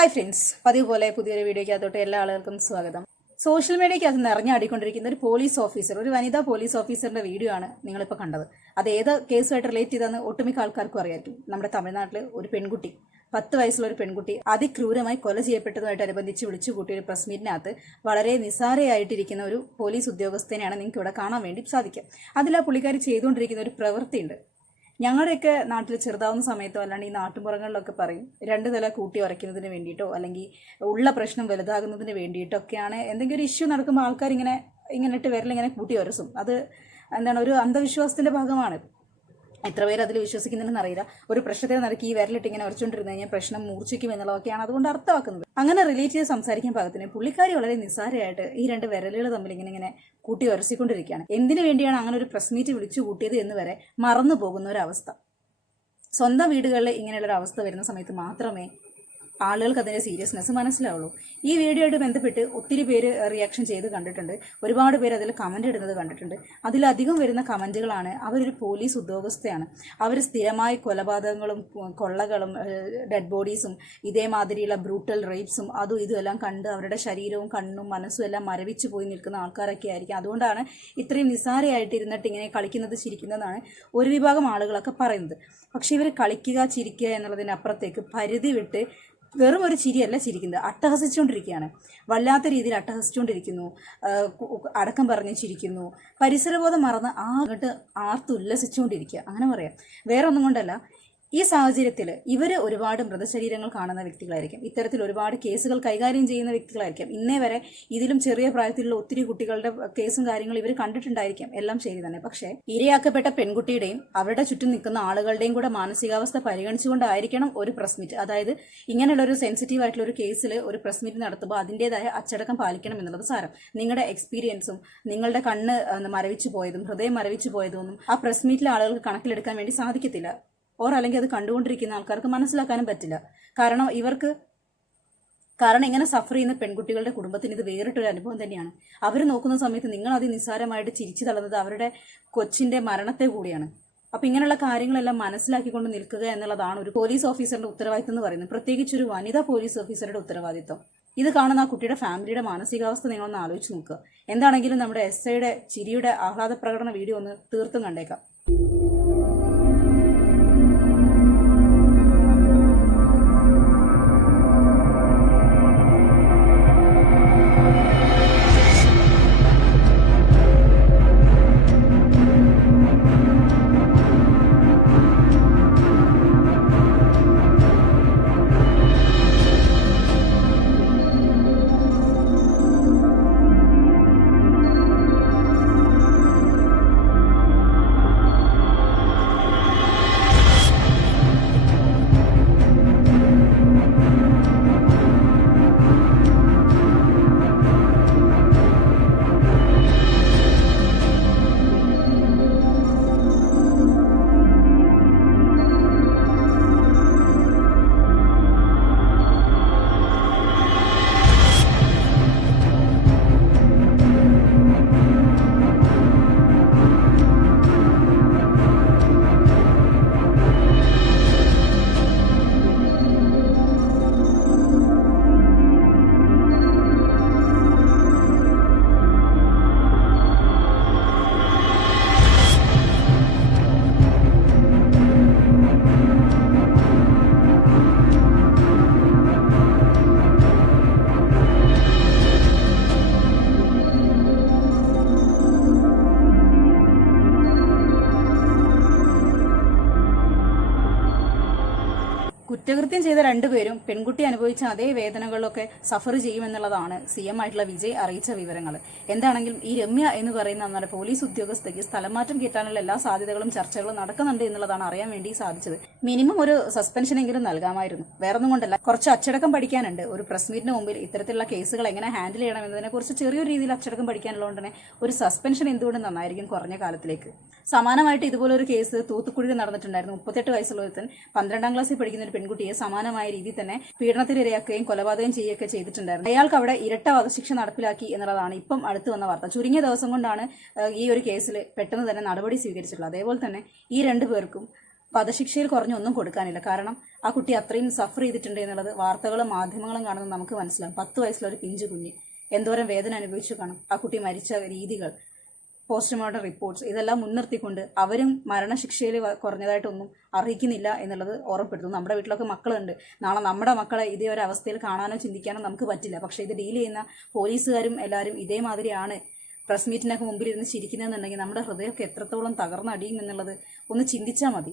Hi friends, പതിവ് പോലെ പുതിയൊരു വീഡിയോയ്ക്കകത്തോട്ട് എല്ലാ ആളുകൾക്കും സ്വാഗതം. സോഷ്യൽ മീഡിയയ്ക്കകത്ത് നിറഞ്ഞാടിക്കൊണ്ടിരിക്കുന്ന ഒരു പോലീസ് ഓഫീസർ, ഒരു വനിതാ പോലീസ് ഓഫീസറിന്റെ വീഡിയോ ആണ് നിങ്ങളിപ്പോൾ കണ്ടത്. അത് ഏത് കേസുമായിട്ട് റിലേറ്റ് ചെയ്തെന്ന് ഒട്ടുമിക്ക ആൾക്കാർക്കും അറിയായിരിക്കും. നമ്മുടെ തമിഴ്നാട്ടിൽ ഒരു പെൺകുട്ടി, 10 വയസ്സുള്ള ഒരു പെൺകുട്ടി അതിക്രൂരമായി കൊല ചെയ്യപ്പെട്ടതുമായിട്ടനുബന്ധിച്ച് വിളിച്ചു കൂട്ടിയ ഒരു പ്രസ് മീറ്റിനകത്ത് വളരെ നിസ്സാരയായിട്ടിരിക്കുന്ന ഒരു പോലീസ് ഉദ്യോഗസ്ഥനെയാണ് നിങ്ങൾക്ക് ഇവിടെ കാണാൻ വേണ്ടി സാധിക്കുക. അതിൽ ആ പുള്ളിക്കാരി ചെയ്തുകൊണ്ടിരിക്കുന്ന ഒരു പ്രവൃത്തിയുണ്ട്. ഞങ്ങളുടെയൊക്കെ നാട്ടിൽ ചെറുതാവുന്ന സമയത്തോ അല്ലാണ്ട് ഈ നാട്ടുമ്പുറങ്ങളിലൊക്കെ പറയും 2 നില കൂട്ടി ഉറയ്ക്കുന്നതിന് വേണ്ടിയിട്ടോ അല്ലെങ്കിൽ ഉള്ള പ്രശ്നം വലുതാകുന്നതിന് വേണ്ടിയിട്ടൊക്കെയാണ് എന്തെങ്കിലും ഒരു ഇഷ്യൂ നടക്കുമ്പോൾ ആൾക്കാർ ഇങ്ങനെ ഇട്ട് വിരലിങ്ങനെ കൂട്ടി ഉരസും. അത് എന്താണ്, ഒരു അന്ധവിശ്വാസത്തിന്റെ ഭാഗമാണ്. എത്ര പേര് അതിൽ വിശ്വസിക്കുന്നുണ്ടെന്ന് അറിയില്ല. ഒരു പ്രശ്നത്തെ നടക്കി ഈ വിരലിട്ട് ഇങ്ങനെ ഉരച്ചുകൊണ്ടിരുന്നു കഴിഞ്ഞാൽ പ്രശ്നം മൂർച്ഛിക്കും എന്നുള്ളതൊക്കെയാണ് അതുകൊണ്ട് അർത്ഥമാക്കുന്നത്. അങ്ങനെ റിലേറ്റ് ചെയ്ത് സംസാരിക്കാൻ പാകത്തിന് പുള്ളിക്കാരി വളരെ നിസ്സാരമായിട്ട് ഈ 2 വിരലുകൾ തമ്മിൽ ഇങ്ങനെ കൂട്ടി ഉരസിക്കൊണ്ടിരിക്കുകയാണ്. എന്തിനു വേണ്ടിയാണ് അങ്ങനെ ഒരു പ്രസ് മീറ്റ് വിളിച്ചു കൂട്ടിയത് എന്ന് വരെ മറന്നു പോകുന്ന ഒരവസ്ഥ. സ്വന്തം വീടുകളിൽ ഇങ്ങനെയുള്ളൊരു അവസ്ഥ വരുന്ന സമയത്ത് മാത്രമേ ആളുകൾക്ക് അതിൻ്റെ സീരിയസ്നെസ് മനസ്സിലാവുള്ളൂ. ഈ വീഡിയോ ആയിട്ട് ബന്ധപ്പെട്ട് ഒത്തിരി പേര് റിയാക്ഷൻ ചെയ്ത് കണ്ടിട്ടുണ്ട്. ഒരുപാട് പേര് അതിൽ കമൻ്റ് ഇടുന്നത് കണ്ടിട്ടുണ്ട്. അതിലധികം വരുന്ന കമൻറ്റുകളാണ് അവരൊരു പോലീസ് ഉദ്യോഗസ്ഥയാണ്, അവർ സ്ഥിരമായി കൊലപാതകങ്ങളും കൊള്ളകളും ഡെഡ് ബോഡീസും ഇതേമാതിരിയുള്ള ബ്രൂട്ടൽ റേപ്സും അതും ഇതും എല്ലാം കണ്ട് അവരുടെ ശരീരവും കണ്ണും മനസ്സും എല്ലാം മരവിച്ചു പോയി നിൽക്കുന്ന ആൾക്കാരൊക്കെ ആയിരിക്കും. അതുകൊണ്ടാണ് ഇത്രയും നിസ്സാരമായിട്ടിരുന്നിട്ട് ഇങ്ങനെ കളിക്കുന്നത് ചിരിക്കുന്നതെന്നാണ് ഒരു വിഭാഗം ആളുകളൊക്കെ പറയുന്നത്. പക്ഷേ ഇവർ കളിക്കുക ചിരിക്കുക എന്നുള്ളതിനപ്പുറത്തേക്ക് പരിധി വിട്ട് വെറും ഒരു ചിരിയല്ല ചിരിക്കുന്നത്, അട്ടഹസിച്ചുകൊണ്ടിരിക്കുകയാണ്. വല്ലാത്ത രീതിയിൽ അട്ടഹസിച്ചുകൊണ്ടിരിക്കുന്നു, അടക്കം പറഞ്ഞ് ചിരിക്കുന്നു, പരിസരബോധം മറന്ന് അങ്ങോട്ട് ആർത്തുല്ലസിച്ചുകൊണ്ടിരിക്കുക, അങ്ങനെ പറയാം. വേറെ ഒന്നും കൊണ്ടല്ല, ഈ സാഹചര്യത്തിൽ ഇവർ ഒരുപാട് മൃതശരീരങ്ങൾ കാണുന്ന വ്യക്തികളായിരിക്കും, ഇത്തരത്തിൽ ഒരുപാട് കേസുകൾ കൈകാര്യം ചെയ്യുന്ന വ്യക്തികളായിരിക്കും. ഇന്നേ വരെ ഇതിലും ചെറിയ പ്രായത്തിലുള്ള ഒത്തിരി കുട്ടികളുടെ കേസും കാര്യങ്ങളും ഇവർ കണ്ടിട്ടുണ്ടായിരിക്കും. എല്ലാം ശരി തന്നെ. പക്ഷേ ഇരയാക്കപ്പെട്ട പെൺകുട്ടിയുടെയും അവരുടെ ചുറ്റും നിൽക്കുന്ന ആളുകളുടെയും കൂടെ മാനസികാവസ്ഥ പരിഗണിച്ചുകൊണ്ടായിരിക്കണം ഒരു പ്രസ് മീറ്റ്. അതായത് ഇങ്ങനെയുള്ള ഒരു സെൻസിറ്റീവ് ആയിട്ടുള്ള ഒരു കേസിൽ ഒരു പ്രസ് മീറ്റ് നടത്തുമ്പോൾ അതിൻ്റെതായ അച്ചടക്കം പാലിക്കണം എന്നുള്ളത് സാരം. നിങ്ങളുടെ എക്സ്പീരിയൻസും നിങ്ങളുടെ കണ്ണ് മരവിച്ചു പോയതും ഹൃദയം മരവിച്ചു പോയതൊന്നും ആ പ്രസ് മീറ്റിലെ ആളുകൾക്ക് കണക്കിലെടുക്കാൻ വേണ്ടി സാധിക്കത്തില്ല. അല്ലെങ്കിൽ അത് കണ്ടുകൊണ്ടിരിക്കുന്ന ആൾക്കാർക്ക് മനസ്സിലാക്കാനും പറ്റില്ല. കാരണം ഇങ്ങനെ സഫർ ചെയ്യുന്ന പെൺകുട്ടികളുടെ കുടുംബത്തിന് ഇത് വേറിട്ടൊരു അനുഭവം തന്നെയാണ്. അവർ നോക്കുന്ന സമയത്ത് നിങ്ങൾ അതിനിസ്സാരമായിട്ട് ചിരിച്ചു തള്ളുന്നത് അവരുടെ കൊച്ചിന്റെ മരണത്തെ കൂടിയാണ്. അപ്പൊ ഇങ്ങനെയുള്ള കാര്യങ്ങളെല്ലാം മനസ്സിലാക്കിക്കൊണ്ട് നിൽക്കുക എന്നുള്ളതാണ് ഒരു പോലീസ് ഓഫീസറുടെ ഉത്തരവാദിത്തം എന്ന് പറയുന്നത്, പ്രത്യേകിച്ച് ഒരു വനിതാ പോലീസ് ഓഫീസറുടെ ഉത്തരവാദിത്തം. ഇത് കാണുന്ന ആ കുട്ടിയുടെ ഫാമിലിയുടെ മാനസികാവസ്ഥ നിങ്ങളൊന്ന് ആലോചിച്ച് നോക്കുക. എന്താണെങ്കിലും നമ്മുടെ എസ്ഐയുടെ ചിരിയുടെ ആഹ്ലാദ പ്രകടന വീഡിയോ ഒന്ന് തീർത്തും കണ്ടേക്കാം. കുറ്റകൃത്യം ചെയ്ത 2 പേരും പെൺകുട്ടി അനുഭവിച്ച അതേ വേദനകളിലൊക്കെ സഫർ ചെയ്യുമെന്നുള്ളതാണ് CM ആയിട്ടുള്ള വിജയ് അറിയിച്ച വിവരങ്ങൾ. എന്താണെങ്കിലും ഈ രമ്യ എന്ന് പറയുന്ന നമ്മുടെ പോലീസ് ഉദ്യോഗസ്ഥയ്ക്ക് സ്ഥലം മാറ്റം കിട്ടാനുള്ള എല്ലാ സാധ്യതകളും ചർച്ചകളും നടക്കുന്നുണ്ട് എന്നുള്ളതാണ് അറിയാൻ വേണ്ടി സാധിച്ചത്. മിനിമം ഒരു സസ്പെൻഷനെങ്കിലും നൽകാമായിരുന്നു. വേറൊന്നും കൊണ്ടല്ല, കുറച്ച് അച്ചടക്കം പഠിക്കാനുണ്ട്. ഒരു പ്രസ് മീറ്റിന് മുമ്പിൽ ഇത്തരത്തിലുള്ള കേസുകൾ എങ്ങനെ ഹാൻഡിൽ ചെയ്യണം എന്നതിനെ കുറിച്ച് ചെറിയൊരു രീതിയിൽ അച്ചടക്കം പഠിക്കാനുള്ളതുകൊണ്ട് തന്നെ ഒരു സസ്പെൻഷൻ എന്തുകൊണ്ട് നന്നായിരിക്കും കുറഞ്ഞ കാലത്തിലേക്ക്. സമാനമായിട്ട് ഇതുപോലൊരു കേസ് തൂത്തുക്കുടിയിൽ നടന്നിട്ടുണ്ടായിരുന്നു. 38 വയസ്സുള്ള ഒരുത്തൻ 12ാം ക്ലാസ്സിൽ പഠിക്കുന്ന ഒരു പെൺകുട്ടിയെ സമാനമായ രീതിയിൽ തന്നെ പീഡനത്തിനിരയാക്കുകയും കൊലപാതകം ചെയ്യുകയൊക്കെ ചെയ്തിട്ടുണ്ടായിരുന്നു. അയാൾക്ക് അവിടെ ഇരട്ട വധശിക്ഷ നടപ്പിലാക്കി എന്നുള്ളതാണ് ഇപ്പം അടുത്ത് വന്ന വാർത്ത. ചുരുങ്ങിയ ദിവസം കൊണ്ടാണ് ഈ ഒരു കേസിൽ പെട്ടെന്ന് തന്നെ നടപടി സ്വീകരിച്ചിട്ടുള്ളത്. അതേപോലെ തന്നെ ഈ 2 പേർക്കും വധശിക്ഷയിൽ കുറഞ്ഞൊന്നും കൊടുക്കാനില്ല. കാരണം ആ കുട്ടി അത്രയും സഫർ ചെയ്തിട്ടുണ്ട് എന്നുള്ളത് വാർത്തകളും മാധ്യമങ്ങളും കാണുന്നത് നമുക്ക് മനസ്സിലാവും. 10 വയസ്സുള്ള ഒരു പിഞ്ചു കുഞ്ഞ് എന്തോരം വേദന അനുഭവിച്ചു കാണും. ആ കുട്ടി മരിച്ച രീതികൾ, പോസ്റ്റ്മോർട്ടം റിപ്പോർട്ട്സ് ഇതെല്ലാം മുൻനിർത്തിക്കൊണ്ട് അവരും മരണശിക്ഷയിൽ കുറഞ്ഞതായിട്ടൊന്നും അറിയിക്കുന്നില്ല എന്നുള്ളത് ഓർമ്മപ്പെടുത്തുന്നു. നമ്മുടെ വീട്ടിലൊക്കെ മക്കളുണ്ട്. നാളെ നമ്മുടെ മക്കളെ ഇതേ ഒരു അവസ്ഥയിൽ കാണാനോ ചിന്തിക്കാനോ നമുക്ക് പറ്റില്ല. പക്ഷേ ഇത് ഡീൽ ചെയ്യുന്ന പോലീസുകാരും എല്ലാവരും ഇതേമാതിരിയാണ് പ്രസ് മീറ്റിനൊക്കെ മുമ്പിൽ ഇരുന്ന് ചിരിക്കുന്നതെന്നുണ്ടെങ്കിൽ നമ്മുടെ ഹൃദയമൊക്കെ എത്രത്തോളം തകർന്നടിയും എന്നുള്ളത് ഒന്ന് ചിന്തിച്ചാൽ മതി.